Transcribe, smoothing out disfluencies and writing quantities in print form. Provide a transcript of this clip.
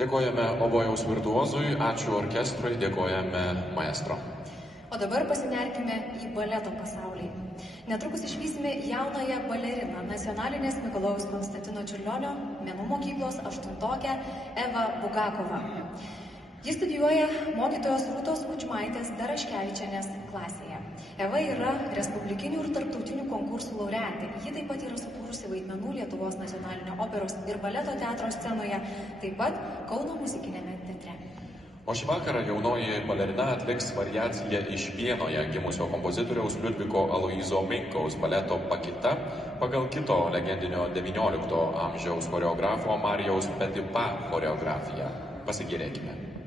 Dėkojame obojaus virtuozui, ačiū orkestrui, dėkojame maestro. O dabar pasinerkime į baleto pasaulį. Netrukus išvysime jaunąją baleriną nacionalinės Mikalojaus Konstantino Čiurlionio menų mokyklos 8-okę Evą Bugakovą. Jis studijuoja mokytojos Rūtos Kučmaitės Daraškevičienės klasėje. Eva yra respublikinių ir tarptautinių konkursų laureatė. Ji taip pat yra sukūrusi vaidmenų Lietuvos nacionalinio operos ir baleto teatro scenoje, taip pat Kauno muzikinėme teatre. O šį vakarą jaunoji balerina atliks variaciją iš Vienoje gimusio kompozitoriaus Liudviko Aloyzo Minkaus baleto Pakita pagal kito legendinio XIX amžiaus choreografo Marijaus Petipa choreografiją. Pasigėrėkime.